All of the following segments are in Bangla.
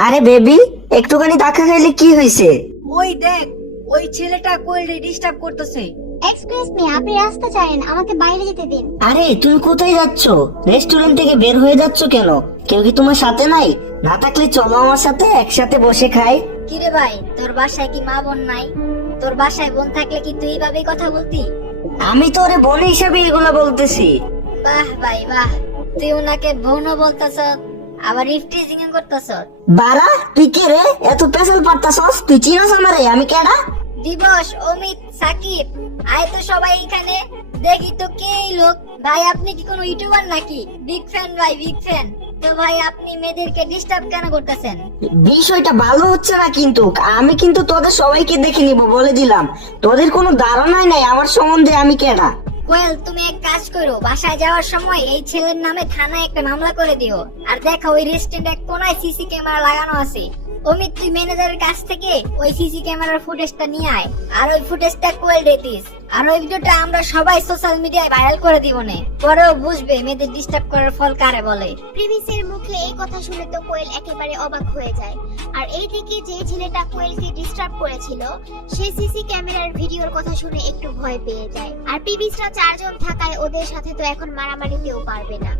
আরে বেবি একটুখানি ধাক্কা খাইলে কি হয়েছে? ওই দেখ ওই ছেলেটা কোয়েল ডিস্টার্ব করতেছে। এক্সকিউজ মি আপনি রাস্তা চাইেন আমাকে বাইরে যেতে দিন। আরে তুমি কোথায় যাচ্ছ? রেস্টুরেন্ট থেকে বের হয়ে যাচ্ছ কেন? কেউ কি তোমার সাথে নাই? না থাকলে চলো আমার সাথে একসাথে বসে খাই। কিরে ভাই তোর বাসায় কি মা বোন নাই? তোর বাসায় বোন থাকলে কি তুই এইভাবেই কথা বলতি? আমি তো ওরে বোন হিসাবে এগুলো বলতেছি। বাহ ভাই বাহ। তুই ওনাকে বোনও বলতেছ আবার ইফটিজিং করতেছ? বারা তুই কে রে? এত পেশাল পারতাছস? তুই চিনস আমারে আমি কেডা দিবস অমিত সাকিব আয় তো সবাই এখানে। দেখি তো কে এই লোক? ভাই আপনি কি কোনো ইউটিউবার নাকি? বিগ ফ্যান ভাই বিগ ফ্যান তো ভাই আপনি মেয়েদেরকে ডিস্টার্ব কেন করতেছেন? বিষয়টা ভালো হচ্ছে না কিন্তু। আমি কিন্তু তোদের সবাইকে দেখে নিব বলে দিলাম। তোদের কোনো ধারণাই নাই আমার সম্বন্ধে আমি কেডা কোয়েল, তুমি এক কাজ করো, বাসায় যাওয়ার সময় এই ছেলের নামে থানায় একটা মামলা করে দিও। আর দেখো, ওই রেস্টুরেন্টের কোনায় সিসি ক্যামেরা লাগানো আছে। অমিত, তুই ম্যানেজারের কাছ থেকে ওই সিসি ক্যামেরার ফুটেজটা নিয়ে আয়। আর ওই ফুটেজটা কোয়েল দিস আর ওই ভিডিওটা আমরা সবাই সোশ্যাল মিডিয়ায় ভাইরাল করে দিব নে। পরেও বুঝবে মেয়েদের ডিস্টার্ব করার ফল কারে বলে। প্রিমিসের মুখে এই কথা শুনে তো কোয়েল একেবারে অবাক হয়ে যায়। আর এইদিকে যে ছেলেটা কোয়েলকে ডিস্টার্ব করেছিল, সে সিসি ক্যামেরার ভিডিওর কথা শুনে একটু ভয় পেয়ে যায়। আর প্রিমিসরা চারজন থাকায় ওদের সাথে তো এখন মারামারিতেও পারবে না।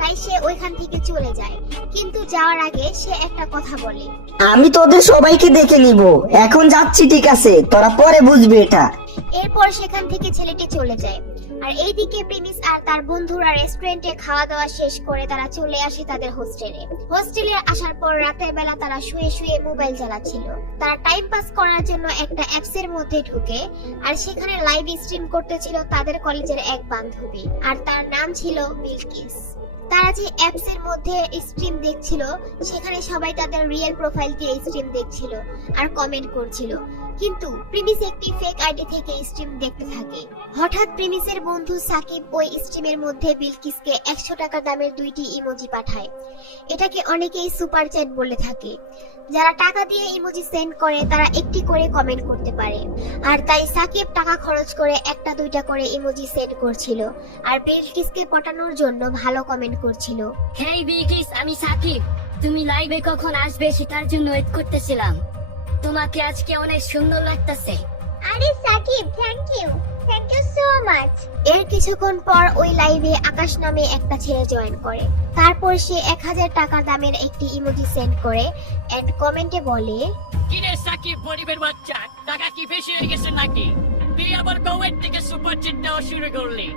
তাই সে ওইখান থেকে চলে যায়। কিন্তু যাওয়ার আগে সে একটা কথা বলে। আমি তোদের সবাইকে দেখে নিব। এখন যাচ্ছি ঠিক আছে? তোরা পরে বুঝবি এটা। এরপর সেখান থেকে ছেলেটি চলে যায়। আর এইদিকে প্রিমিস আর তার বন্ধুরা রেস্টুরেন্টে খাওয়া দাওয়া শেষ করে তারা চলে আসে তাদের হোস্টেলে। হোস্টেলে আসার পর রাতের বেলা তারা শুয়ে শুয়ে মোবাইল চালাচ্ছিল। তারা টাইম পাস করার জন্য একটা অ্যাপস এর মধ্যে ঢুকে আর সেখানে লাইভ স্ট্রিম করতেছিল তাদের কলেজের এক বান্ধবী। আর তার নাম ছিল বিলকিস। তারা যে অ্যাপস এর মধ্যে স্ট্রিম দেখছিল, সেখানে সবাই তাদের রিয়েল প্রোফাইল দিয়ে স্ট্রিম দেখছিল আর কমেন্ট করছিল। কিন্তু প্রিমিস একটি ফেক আইডি থেকে স্ট্রিম দেখতে থাকে। হঠাৎ প্রিমিসের বন্ধু সাকিব ওই স্ট্রিমের মধ্যে বিলকিসকে একশো টাকা দামের দুইটি ইমোজি পাঠায়। এটাকে অনেকেই সুপার চ্যাট বলে থাকে। যারা টাকা দিয়ে ইমোজি সেন্ড করে, তারা একটি করে কমেন্ট করতে পারে। আর তাই সাকিব টাকা খরচ করে একটা দুইটা করে ইমোজি সেন্ড করছিল। আর বিলকিসকে পটানোর জন্য ভালো কমেন্ট করছিল। হেই বিকিস আমি সাকিব। তুমি লাইভে কখন আসবে সেটার জন্য ওয়েট করতেছিলাম। তোমাকে আজকে অনেক সুন্দর লাগতেছে। আরে Sakib thank you thank you so much এর কিছুক্ষণ পর ওই লাইভে আকাশ নামে একটা ছেলে জয়েন করে। তারপর সে এক হাজার টাকা দামের একটি ইমোজি সেন্ড করে এন্ড কমেন্টে বলে কিরে সাকিব গরিবের বাচ্চা টাকা কি বেশি হয়ে গেছে নাকি? তুই আবার বউয়ের থেকে সুপার শুরু করলি।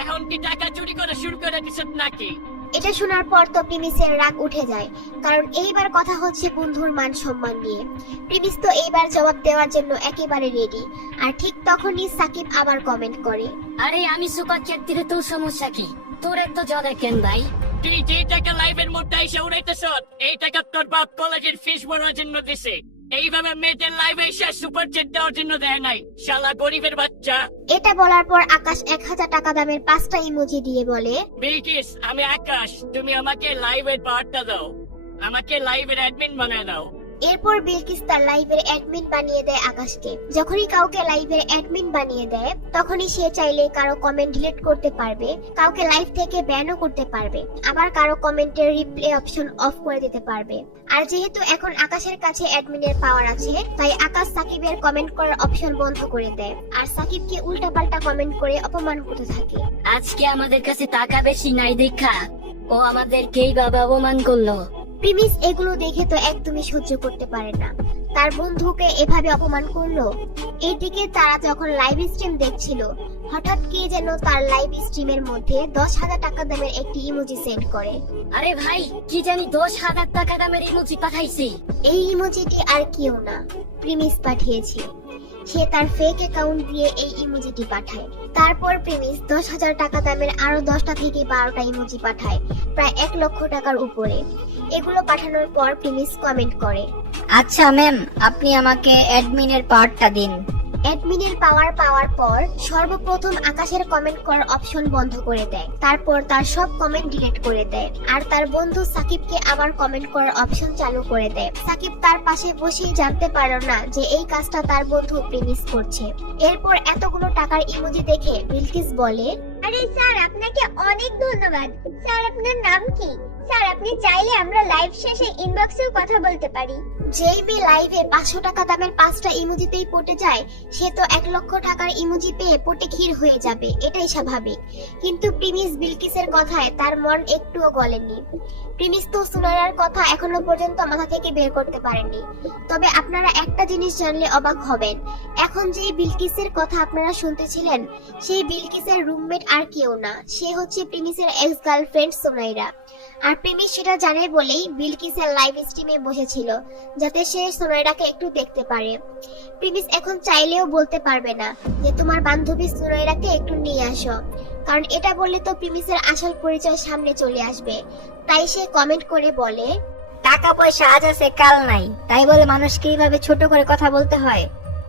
এখন কি টাকা চুরি করা শুরু করে দিছ নাকি? এটা শোনার পর তো প্রিমিসের রাগ উঠে যায় কারণ এইবার কথা হচ্ছে বন্ধুর মান সম্মান নিয়ে। প্রিমিস তো এইবার জবাব দেওয়ার জন্য একেবারে রেডি আর ঠিক তখনই সাকিব আবার কমেন্ট করে। আরে আমি সুপার চ্যাট তোর সমস্যা কি? তোর এত জলে কেন ভাই? তুই যে টাকা লাইভের মধ্যে এসে উড়াইতেছ এই টাকা তোর বাপ কলেজের ফিস ভরার জন্য দিছে। এইভাবে মেয়েদের লাইভে এসে সুপার জেট দেওয়ার জন্য দেয় নাই। শালা গরিবের বাচ্চা। এটা বলার পর আকাশ এক হাজার টাকা দামের পাঁচটা ইমোজি দিয়ে বলে বিলকিস আমি আকাশ তুমি আমাকে লাইভের পার্টটা দাও। আমাকে লাইভের অ্যাডমিন বানায় দাও। এরপর বিলকিস তার লাইভের অ্যাডমিন বানিয়ে দেয় আকাশকে। যখনই কাউকে লাইভের অ্যাডমিন বানিয়ে দেয়, তখনই সে চাইলে কারও কমেন্ট ডিলিট করতে পারবে, কাউকে লাইভ থেকে ব্যানও করতে পারবে। আবার কারও কমেন্টের রিপ্লে অপশন অফ করে দিতে পারবে। আর যেহেতু এখন আকাশের কাছে অ্যাডমিনের পাওয়ার আছে, তাই আকাশ সাকিবের কমেন্ট করার অপশন বন্ধ করে দেয়। আর সাকিবকে উল্টাপাল্টা কমেন্ট করে অপমান করতে থাকে। আজকে আমাদের কাছে টাকা বেশি নাই দেখা। ও আমাদেরকেই বাবা অপমান করল। প্রিমিস এগুলো দেখে তো একদমই সহ্য করতে পারে না। তার বন্ধুকে এভাবে অপমান করল? এইদিকে তারা যখন লাইভ স্ট্রিম দেখছিল হঠাৎ কে যেন তার লাইভ স্ট্রিমের মধ্যে দশ হাজার টাকা দামের একটি ইমোজি সেন্ড করে। আরে ভাই কি জানি দশ হাজার টাকা দামের ইমোজি পাঠাইছি। এই ইমোজিটি আর কেউ না প্রিমিস পাঠিয়েছে। সে তার ফেক অ্যাকাউন্ট দিয়ে এই ইমোজিটি পাঠায়। তারপর প্রিমিস দশ হাজার টাকা দামের আরও দশটা থেকে বারোটা ইমোজি পাঠায় প্রায় এক লক্ষ টাকার উপরে। এগুলো পাঠানোর পর প্রিমিস কমেন্ট করে। আচ্ছা ম্যাম আপনি আমাকে অ্যাডমিনের পাওয়ারটা দিন। অ্যাডমিনের পাওয়ার পাওয়ার পর সর্বপ্রথম আকাশের কমেন্ট করার অপশন বন্ধ করে দেয়। তারপর তার সব কমেন্ট ডিলিট করে দেয়। আর তার বন্ধু সাকিবকে আবার কমেন্ট করার অপশন চালু করে দেয়। সাকিব তার পাশে বসেই জানতে পারল না যে এই কাজটা তার বন্ধু প্রিমিস করছে। এরপর এতগুলো টাকার ইমোজি দেখে বিলকিস বলে আরে স্যার আপনাকে অনেক ধন্যবাদ। স্যার আপনার নাম কি? স্যার, আপনি চাইলে আমরা লাইভ শেষে ইনবক্সেও কথা বলতে পারি। যেই মেয়ে লাইভে পাঁচশো টাকা দামের পাঁচটা পটে যায় সে তো এক লক্ষ টাকার পেয়ে পটে ক্ষীর হয়ে যাবে, এটাই স্বাভাবিক। কিন্তু প্রিমিস বিলকিসের কথায় তার মন একটুও গলেনি। প্রিমিস তো সুনারার কথা এখনও পর্যন্ত মাথা থেকে বের করতে পারেনি। তবে আপনারা একটা জিনিস জানলে অবাক হবেন এখন যেই বিলকিসের কথা আপনারা শুনতেছিলেন, সেই বিলকিসের রুমমেট আর কেউ না। সে হচ্ছে প্রিমিসের এক্স গার্লফ্রেন্ড সোনাইরা আর প্রিমিস সেটা জানে বলেই বিলকিসের লাইভ স্ট্রিমে বসেছিল, যাতে সে সোনাইরাকে একটু দেখতে পারে। প্রিমিস এখন চাইলেও বলতে পারবে না যে, তোমার বান্ধবী সোনাইরাকে একটু নিয়ে আসো। কারণ এটা বললে তো প্রিমিসের আসল পরিচয় সামনে চলে আসবে। তাই সে কমেন্ট করে বলে, টাকা পয়সা আজ আছে কাল নাই। তাই বলে মানুষকে এইভাবে ছোট করে কথা বলতে হয়?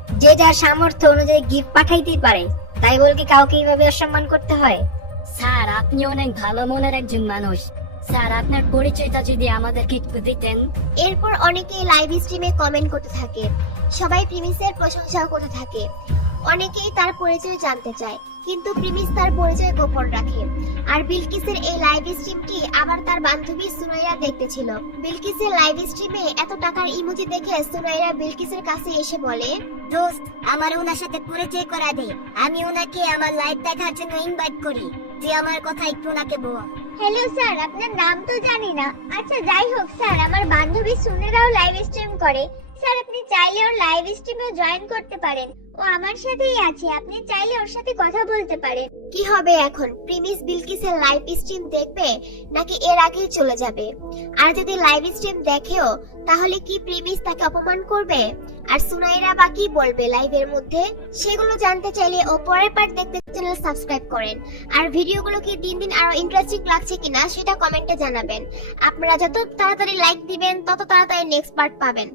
যে যার সামর্থ্য অনুযায়ী গিফট পাঠাইতেই পারে তাই বল কি কাউকে এইভাবে অসম্মান করতে হয়? স্যার আপনি অনেক ভালো মনের একজন মানুষ। স্যার আপনার পরিচয়টা যদি আমাদেরকে একটু দিতেন। এরপর অনেকেই লাইভ স্ট্রিমে কমেন্ট করতে থাকে। সবাই প্রিমিসের প্রশংসাও করতে থাকে। অনেকেই তার পরিচয় জানতে চায় কিন্তু প্রিমিস তার পরিচয় গোপন রাখে। আর বিলকিসের এই লাইভ স্ট্রিমটি আবার তার বান্ধবী সুনাইরা দেখতেছিল বিলকিসের লাইভ স্ট্রিমে এত টাকার ইমোজি দেখে সুনাইরা বিলকিসের কাছে এসে বলে দোস্ত আমার ওনার সাথে পরিচয় করা দে। আমি ওনাকে আমার লাইভ দেখার জন্য ইনভাইট করি। তুই আমার কথা একটু ওনাকে বল। হ্যালো স্যার আপনার নাম তো জানি না। আচ্ছা যাই হোক স্যার আমার বান্ধবী সুনেরাও লাইভ স্ট্রিম করে। স্যার, আপনি চাইলে ওর লাইভ স্ট্রিমে জয়েন করতে পারেন। ও আমার সাথেই আছে, আপনি চাইলে ওর সাথে কথা বলতে পারেন। কি হবে এখন? প্রিমিস বিলকিসের লাইভ স্ট্রিম দেখবে নাকি এর আগেই চলে যাবে? আর যদি লাইভ স্ট্রিম দেখেও, তাহলে কি প্রিমিস তাকে অপমান করবে? আর সুনাইরা বা কি বলবে লাইভের মধ্যে? সেগুলো জানতে চাইলে ও পরের পার্ট দেখতে চ্যানেল সাবস্ক্রাইব করেন। আর ভিডিওগুলো কি দিন দিন আরও ইন্টারেস্টিং লাগছে কিনা, সেটা কমেন্টে জানাবেন। আপনারা যত তাড়াতাড়ি লাইক দিবেন, তত তাড়াতাড়ি নেক্সট পার্ট পাবেন।